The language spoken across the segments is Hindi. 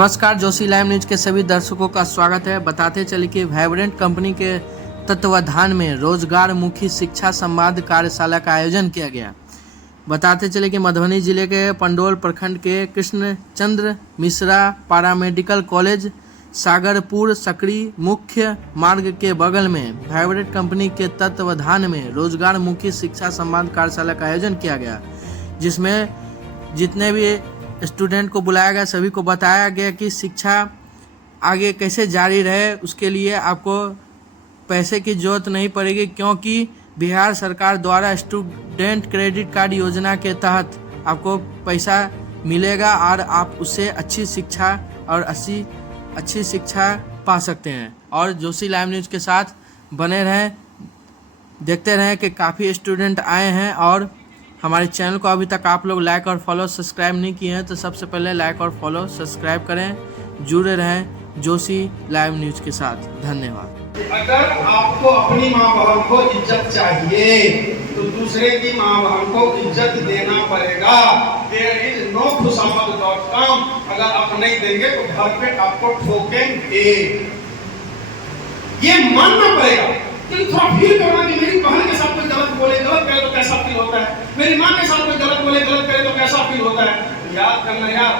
नमस्कार, जोशी लाइव न्यूज के सभी दर्शकों का स्वागत है। बताते चले कि वाइब्रेंट कंपनी के तत्वाधान में रोजगार मुखी शिक्षा संवाद कार्यशाला का आयोजन किया गया। बताते चले कि मधुबनी जिले के पंडोल प्रखंड के कृष्णचंद्र मिश्रा पैरामेडिकल कॉलेज सागरपुर सकड़ी मुख्य मार्ग के बगल में वाइब्रेंट कंपनी के तत्वाधान में रोजगार मुखी शिक्षा संवाद कार्यशाला का आयोजन किया गया, जिसमें जितने भी स्टूडेंट को बुलाया गया सभी को बताया गया कि शिक्षा आगे कैसे जारी रहे। उसके लिए आपको पैसे की जरूरत नहीं पड़ेगी, क्योंकि बिहार सरकार द्वारा स्टूडेंट क्रेडिट कार्ड योजना के तहत आपको पैसा मिलेगा और आप उससे अच्छी शिक्षा और अच्छी शिक्षा पा सकते हैं। और जोशी लाइव न्यूज़ के साथ बने रहें, देखते रहें कि काफ़ी स्टूडेंट आए हैं। और हमारे चैनल को अभी तक आप लोग लाइक और फॉलो सब्सक्राइब नहीं किए हैं तो सबसे पहले लाइक और फॉलो सब्सक्राइब करें, जुड़े रहें जोशी लाइव न्यूज़ के साथ। धन्यवाद। अगर आपको अपनी माँ बहन को इज्जत चाहिए तो दूसरे की माँ बहन को इज्जत देना पड़ेगा। There is no खुशामद.com। अगर आप नहीं देंगे तो घर पे आपको ठोकेंगे, ये मानना पड़ेगा। लेकिन थोड़ा फील करना कि मेरी बहन के साथ कोई गलत बोले, गलत करे तो कैसा फील होता है, मेरी माँ के साथ कोई गलत बोले, गलत करे तो कैसा फील होता है। याद करना यार,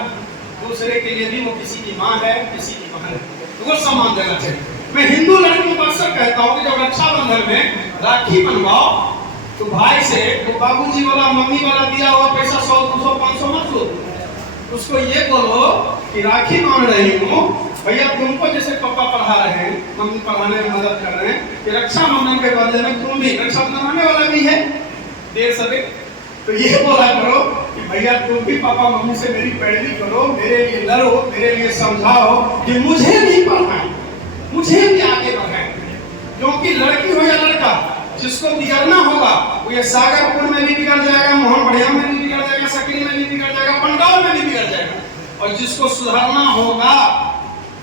दूसरे के लिए भी वो किसी की माँ है, किसी की बहन है, तो वो सम्मान देना चाहिए। मैं हिंदू लड़कियों को अक्सर कहता हूँ कि जब रक्षाबंधन में राखी बनवाओ तो भाई से तो बाबूजी वाला मम्मी वाला दिया हुआ पैसा 100, 200, 500 मत लो। उसको ये बोलो कि राखी मान रही हूँ भैया, तुमको जैसे पापा पढ़ा रहे हैं, मम्मी पढ़ाने में मदद कर रहे हैं, कि रक्षाबंधन के बदले में तुम भी रक्षाबंधन आने वाला भी है देर सवेर, तो ये बोला करो कि भैया तुम भी पापा मम्मी से मेरी पैरवी करो, मेरे लिए लड़ो, मेरे लिए समझाओ कि मुझे भी पढ़ाएं, मुझे भी आगे बढ़ाएं। क्योंकि लड़की हो या लड़का, जिसको बिगड़ना होगा वो ये सागरपुर में भी बिगड़ जाएगा, मोहन बढ़िया में भी बिगड़ जाएगा, सकड़ी में भी बिगड़ जाएगा, पंडौल में भी बिगड़ जाएगा। और जिसको सुधारना होगा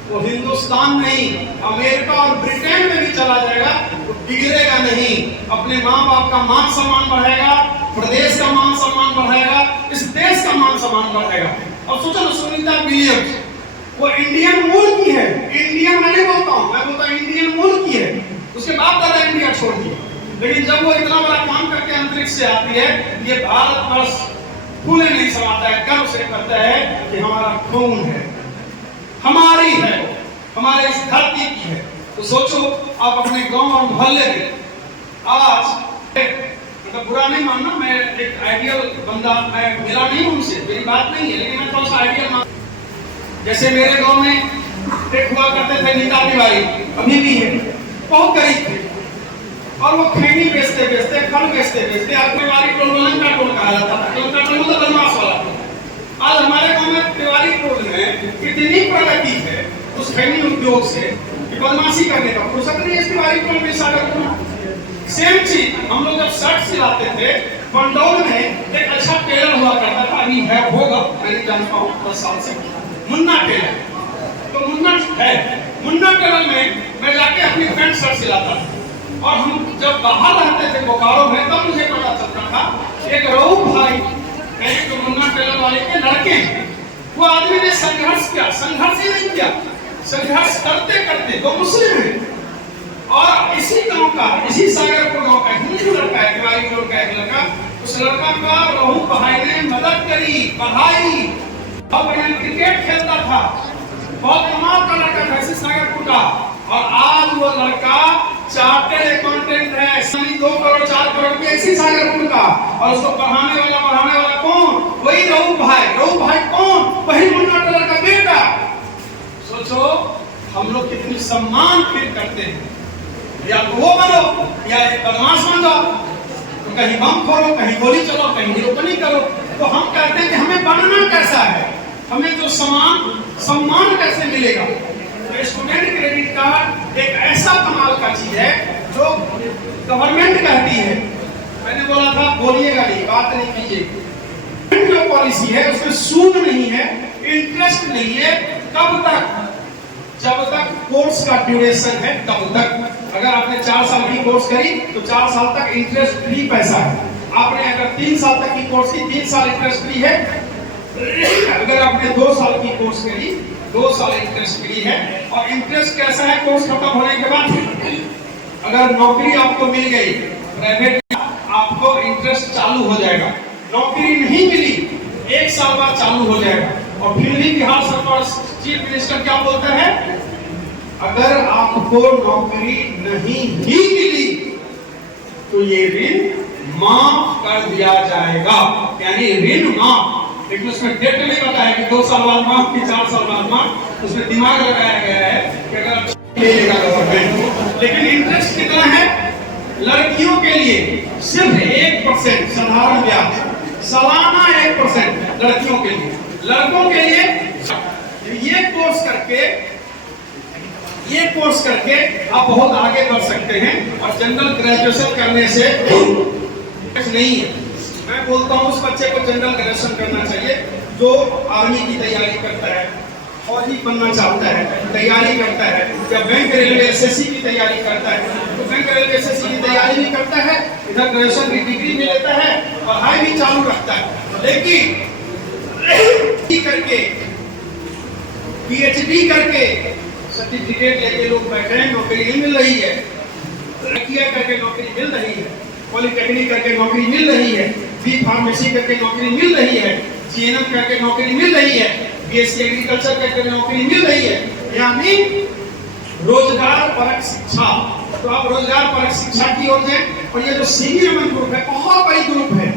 वो हिंदुस्तान नहीं, अमेरिका और ब्रिटेन में भी चला जाएगा, वो बिगड़ेगा नहीं। अपने माँ बाप का मान सम्मान बढ़ाएगा, प्रदेश का मान सम्मान बढ़ाएगा, इस देश का मान सम्मान बढ़ाएगा। और सोचो ना, सुनीता विलियम्स वो इंडियन मूल की है, इंडियन मैं नहीं बोलता हूँ, मैं बोलता हूँ इंडियन मूल की है। उसके बाप दादा इंडिया छोड़ दिया, लेकिन जब वो इतना बड़ा काम करके अंतरिक्ष से आती है, ये भारतवर्ष फूले नहीं समाता है, गर्व से कहता है कि हमारा खून है, हमारी है, हमारे इस धरती की है। तो सोचो आप अपने गांव और मोहल्ले में आज, मतलब बुरा नहीं मानना, मैं एक आइडियल बंदा, मैं मिला नहीं उनसे, मेरी बात नहीं है, लेकिन मैं थोड़ा सा आइडियल मान। जैसे मेरे गांव में एक हुआ करते थे नीता तिवारी, अभी भी है, बहुत गरीब थे और वो खैनी बेचते बेचते, फल बेचते बेचते तिवारी टोल का टोल कहा जाता था। टोल का टोल मतलब बदमाश वाला। आज हमारे गांव में तिवारी टोल में इतनी प्रगति है उस खैनी उद्योग से कि बदमाशी करने का फुर्सत नहीं है। तिवारी टोल में सागरपुर सेम चीज, हम लोग जब शर्ट सिलाते थे पंडौल में एक अच्छा टेलर हुआ करता था, अभी है होगा मैं नहीं जानता हूँ, 10 साल से, मुन्ना टेलर। तो मुन्ना है, मुन्ना टेलर में मैं जाके अपनी पैंट शर्ट सिलाता था। और हम जब बाहर रहते थे बोकारो में, तब मुझे पता चलता था एक रऊफ भाई एक तो मुन्ना टेलर वाले के लड़के हैं, वो आदमी ने संघर्ष किया, संघर्ष ही नहीं किया, संघर्ष करते करते वो मुस्लिम है और इसी गांव का, इसी सागरपुर गांव का हिंदू लड़का है, तिवारी टोल का एक लड़का, उस लड़का का रऊफ भाई ने मदद करी, पढ़ाई, और क्रिकेट खेलता था, बहुत कमाल का लड़का था इसी सागरपुर का। और आज वो लड़का चार्टर्ड अकाउंटेंट है, 2 करोड़ 4 करोड़ रुपए इसी सागरपुर का। और उसको पढ़ाने वाला कौन? वही रऊफ भाई। रऊफ भाई कौन? वही मुन्ना टेलर का बेटा। सोचो हम लोग कितनी सम्मान फील करते हैं, या तो वो बनो या एक बदमाश बन जाओ, तो कहीं बम फोड़ो, कहीं गोली चलो, कहीं निरूपणी करो। तो हम कहते हैं कि हमें बनना कैसा है, हमें जो सम्मान कैसे मिलेगा। तो स्टूडेंट क्रेडिट कार्ड एक ऐसा कमाल का चीज है जो गवर्नमेंट कहती है। मैंने बोला था बोलिएगा नहीं, बात नहीं कीजिए। जो पॉलिसी है उसमें सूद नहीं है, इंटरेस्ट नहीं है। कब तक? जब तक कोर्स का ड्यूरेशन है तब तक। अगर आपने 4 साल की कोर्स करी तो 4 साल तक इंटरेस्ट फ्री पैसा है। आपने अगर 3 साल तक की कोर्स की, 3 साल इंटरेस्ट फ्री है। अगर आपने 2 साल की कोर्स करी 2 साल इंटरेस्ट फ्री है। और इंटरेस्ट कैसा है, कोर्स खत्म होने के बाद अगर नौकरी आपको मिल गई प्राइवेट, आपको इंटरेस्ट चालू हो जाएगा। नौकरी नहीं मिली 1 साल बाद चालू हो जाएगा। और फिर भी बिहार सरकार चीफ मिनिस्टर क्या बोलता है, अगर आपको नौकरी नहीं ही मिली तो ये ऋण माफ कर दिया जाएगा, यानी ऋण माफ। लेकिन उसमें डेट नहीं बताया कि 2 साल बाद माफ कि 4 साल बाद माफ। उसमें दिमाग लगाया गया है कि अगर लेगा गवर्नमेंट। लेकिन इंटरेस्ट कितना है, लड़कियों के लिए सिर्फ 1% साधारण ब्याज, सालाना 1% लड़कियों के लिए। लड़कों के लिए ये कोर्स करके आप बहुत आगे बढ़ सकते हैं। और जनरल ग्रेजुएशन करने से नहीं है, मैं बोलता हूँ उस बच्चे को जनरल ग्रेजुएशन करना चाहिए जो आर्मी की तैयारी करता है, फौजी बनना चाहता है, तैयारी करता है, या बैंक रेलवे एसएससी की तैयारी करता है तो बैंक रेलवे एसएससी की तैयारी भी करता है, इधर ग्रेजुएशन की डिग्री भी लेता है, पढ़ाई भी चालू रखता है। लेकिन करके पीएचडी करके सर्टिफिकेट लेके लोग बैठे हैं, नौकरी नहीं मिल रही है। किया करके नौकरी मिल रही है, पॉलिटेक्निक करके नौकरी मिल रही है, बी फार्मेसी करके नौकरी मिल रही है, जीएनएम करके नौकरी मिल रही है, बीएससी एग्रीकल्चर करके नौकरी मिल रही है। यानी रोजगार परक शिक्षा। तो आप रोजगार परक शिक्षा की ओर जाएं। और ये जो सीवी रमन ग्रुप है, बहुत बड़ी ग्रुप है,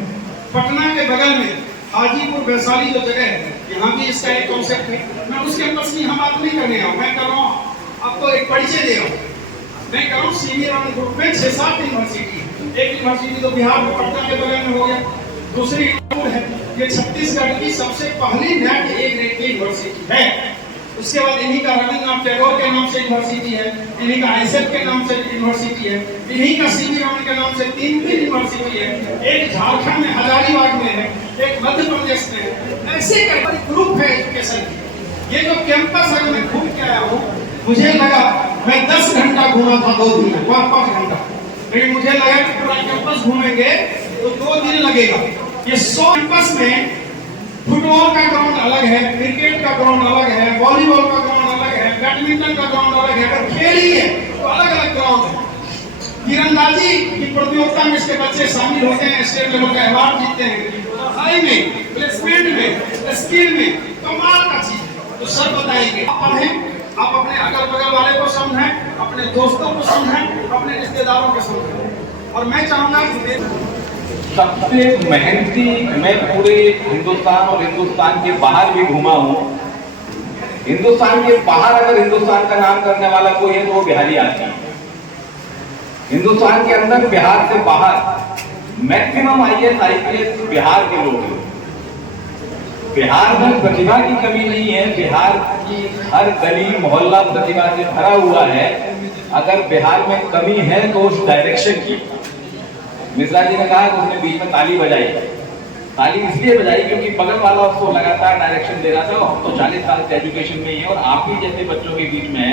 पटना के बगल में हाजीपुर वैशाली जो जगह है, यहाँ भी इसका एक कॉन्सेप्ट है। मैं उसके कैंपस की यहाँ बात नहीं करने आऊँ, मैं कर रहा हूँ आपको एक परिचय दे रहा हूँ। मैं कर रहा हूँ सीवी रमन ग्रुप में 6-7 यूनिवर्सिटी। एक यूनिवर्सिटी तो बिहार में पटना के बगल में हो गया, दूसरी है ये छत्तीसगढ़ की सबसे पहली नेट ए ग्रेड की यूनिवर्सिटी है। उसके बाद इन्हीं का रविन्द्रनाथ टैगोर के नाम से यूनिवर्सिटी है, इन्हीं का आईसेफ के नाम से यूनिवर्सिटी है, इन्हीं का सीवी रमन के नाम से 3 यूनिवर्सिटी है। एक झारखंड में हजारीबाग में है, एक मध्य प्रदेश में है। ऐसे कई ग्रुप है एजुकेशन की। ये जो कैंपस है मैं घूम के आया हूँ, मुझे लगा मैं 10 घंटा घूमा था 2 दिन में, 5 घंटा, लेकिन मुझे लगा कि पूरा कैंपस घूमेंगे तो 2 दिन लगेगा। ये 100 कैंपस में फुटबॉल का ग्राउंड अलग है, क्रिकेट का ग्राउंड अलग है, वॉलीबॉल का ग्राउंड अलग है, बैडमिंटन का ग्राउंड अलग है। अगर खेल ही है तो अलग अलग ग्राउंड है। तीरंदाजी की प्रतियोगिता में इसके बच्चे शामिल होते हैं, स्टेट लेवल का अवार्ड जीतते हैं। पढ़ाई में, प्लेसमेंट में, स्किल में कमाल का चीज है। तो सर बताइए, आप पढ़ें, आप अपने अगल बगल वाले को समझें, अपने दोस्तों को समझें, अपने रिश्तेदारों को समझें। और मैं चाहूंगा सबसे मेहनती, मैं पूरे हिंदुस्तान और हिंदुस्तान के बाहर भी घूमा हूँ। हिंदुस्तान के बाहर अगर हिंदुस्तान का नाम करने वाला कोई है तो वो बिहारी आदमी है। हिंदुस्तान के अंदर बिहार से बाहर मैक्सिमम IAS IPS बिहार के लोग हैं। बिहार में प्रतिभा की कमी नहीं है, बिहार की हर गली मोहल्ला प्रतिभा से भरा हुआ है। अगर बिहार में कमी है तो उस डायरेक्शन की। मिश्रा जी ने कहा कि उसने बीच में ताली बजाई। ताली इसलिए बजाई क्योंकि बगल वाला उसको लगातार डायरेक्शन दे रहा था। हम तो 40 साल से एजुकेशन में ही है और आप ही जैसे बच्चों के बीच में है,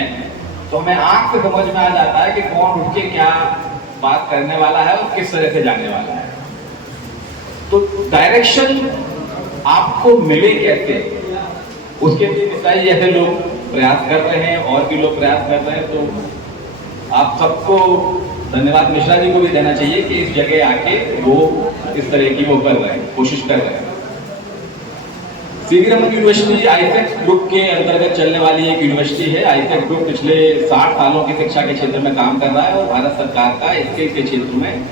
तो हमें आंख से समझ में आ जाता है कि कौन उठ के क्या बात करने वाला है और किस तरह से जाने वाला है। तो डायरेक्शन आपको मिले कैसे, उसके लिए मिश्रा जी जैसे लोग प्रयास कर रहे हैं और भी लोग प्रयास कर रहे हैं। तो आप सबको धन्यवाद मिश्रा जी को भी देना चाहिए कि इस जगह आके वो इस तरह की वो कर रहे हैं, कोशिश कर रहे हैं। सीवी रमन यूनिवर्सिटी आईसेफ ग्रुप के अंतर्गत चलने वाली एक यूनिवर्सिटी है। आईसेफ ग्रुप पिछले 60 सालों की शिक्षा के क्षेत्र में काम कर रहा है और भारत सरकार का इसके क्षेत्र में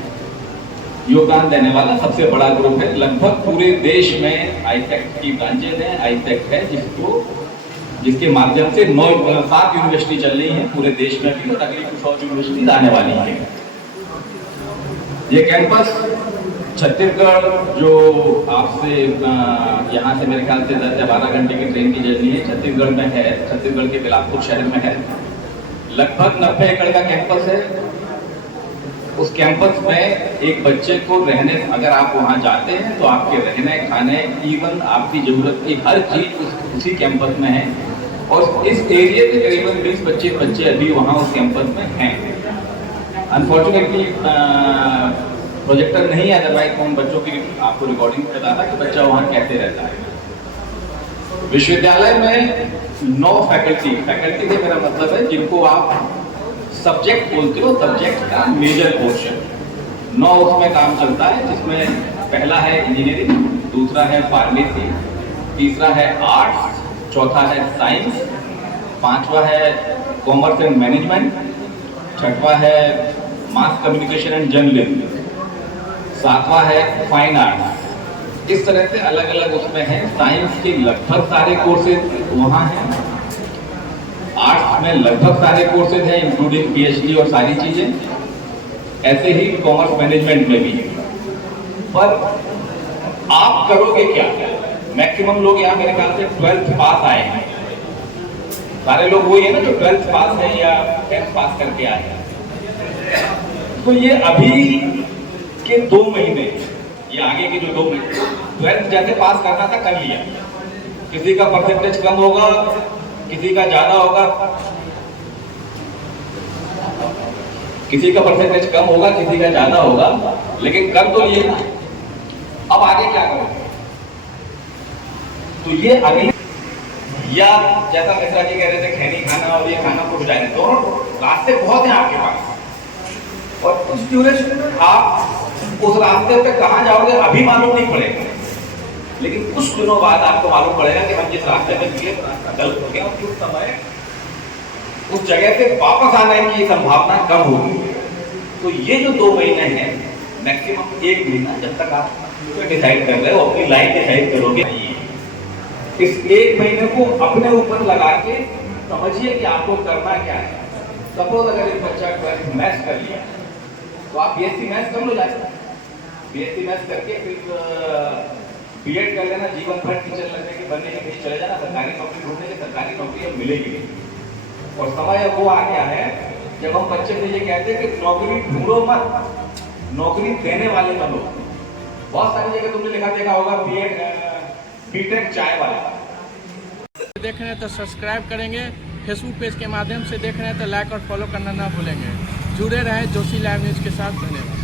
योगदान देने वाला सबसे बड़ा ग्रुप है। लगभग पूरे देश में आईसेफ की ब्रांचेज है, आईसेफ है जिसके माध्यम से 7 यूनिवर्सिटी चल रही है पूरे देश में भी, और अगली कुछ और यूनिवर्सिटी आने वाली है। ये कैंपस छत्तीसगढ़ जो आपसे यहाँ से मेरे ख्याल से 10 या 12 घंटे की ट्रेन की जर्नी है, छत्तीसगढ़ में है, छत्तीसगढ़ के बिलासपुर शहर में है। लगभग 90 एकड़ का कैंपस है। उस कैंपस में एक बच्चे को रहने, अगर आप वहाँ जाते हैं तो आपके रहने खाने इवन आपकी जरूरत की हर चीज उसी कैंपस में है। और इस एरिया से करीबन 20-25 बच्चे अभी वहाँ उस कैंपस में हैं। अनफॉर्चुनेटली प्रोजेक्टर नहीं है, अदरवाइज हम बच्चों की आपको रिकॉर्डिंग बताता कि बच्चा वहाँ कैसे रहता है। विश्वविद्यालय में 9 फैकल्टी से मेरा मतलब है जिनको आप सब्जेक्ट बोलते हो, सब्जेक्ट का मेजर पोर्शन 9 उसमें काम चलता है, जिसमें पहला है इंजीनियरिंग, दूसरा है फार्मेसी, तीसरा है आर्ट्स, चौथा है साइंस, पांचवा है कॉमर्स एंड मैनेजमेंट, छठवा है मास कम्युनिकेशन एंड जर्नलिज्म, सातवां है फाइन आर्ट्स। इस तरह से अलग अलग उसमें है। साइंस के लगभग सारे कोर्सेज वहाँ हैं, आर्ट्स में लगभग सारे कोर्सेज हैं इंक्लूडिंग पीएचडी और सारी चीजें, ऐसे ही कॉमर्स मैनेजमेंट में भी है। पर आप करोगे क्या? मैक्सिमम लोग यहाँ मेरे ख्याल से 12th पास आए हैं, सारे लोग वही है ना जो 12th पास है या 10th पास करके आए हैं। तो ये अभी के 2 महीने, ये आगे के जो 2 महीने 12th जैसे पास करना था कर लिया। किसी का परसेंटेज कम होगा, किसी का ज्यादा होगा, किसी का परसेंटेज कम होगा, किसी का ज्यादा होगा, लेकिन कर तो लिए ना। अब आगे क्या करोगे? तो ये अगले, या जैसा मिश्रा जी कह रहे थे खैनी खाना और ये खाना को जाए, दोनों रास्ते बहुत हैं आपके पास, और उस ड्यूरेशन में आप उस रास्ते पे कहाँ जाओगे अभी मालूम नहीं पड़ेगा, लेकिन कुछ दिनों बाद आपको मालूम पड़ेगा कि हम जिस रास्ते में निकले गलत हो गया, कुछ समय उस जगह से वापस आने की संभावना कम होगी। तो ये जो 2 महीने हैं, मैक्सिमम 1 महीना, जब तक आप डिसाइड कर रहे हो, अपनी लाइफ डिसाइड करोगे, इस 1 महीने को अपने ऊपर लगा के समझिए कि आपको करना क्या है। सपोज अगर एक बच्चा 12th मैथ्स कर लिया तो आप बीएससी मैथ्स कर लो, जाए बीएससी मैथ्स करके फिर बीएड कर लेना, जीवन भर टीचर लगने के बनने के लिए चले जाना, सरकारी नौकरी ढूंढने की, सरकारी नौकरी अब मिलेगी नहीं। और समय अब वो आ गया है जब हम बच्चे से ये कहते हैं कि नौकरी ढूंढो मत, नौकरी देने वाले बनो। बहुत सारी जगह तुमने देखा होगा बीएड बीटेक चाय वाला। देख रहे हैं तो सब्सक्राइब करेंगे, फेसबुक पेज के माध्यम से देख रहे हैं तो लाइक और फॉलो करना ना भूलेंगे। जुड़े रहें जोशी लाइव न्यूज़ के साथ। धन्यवाद।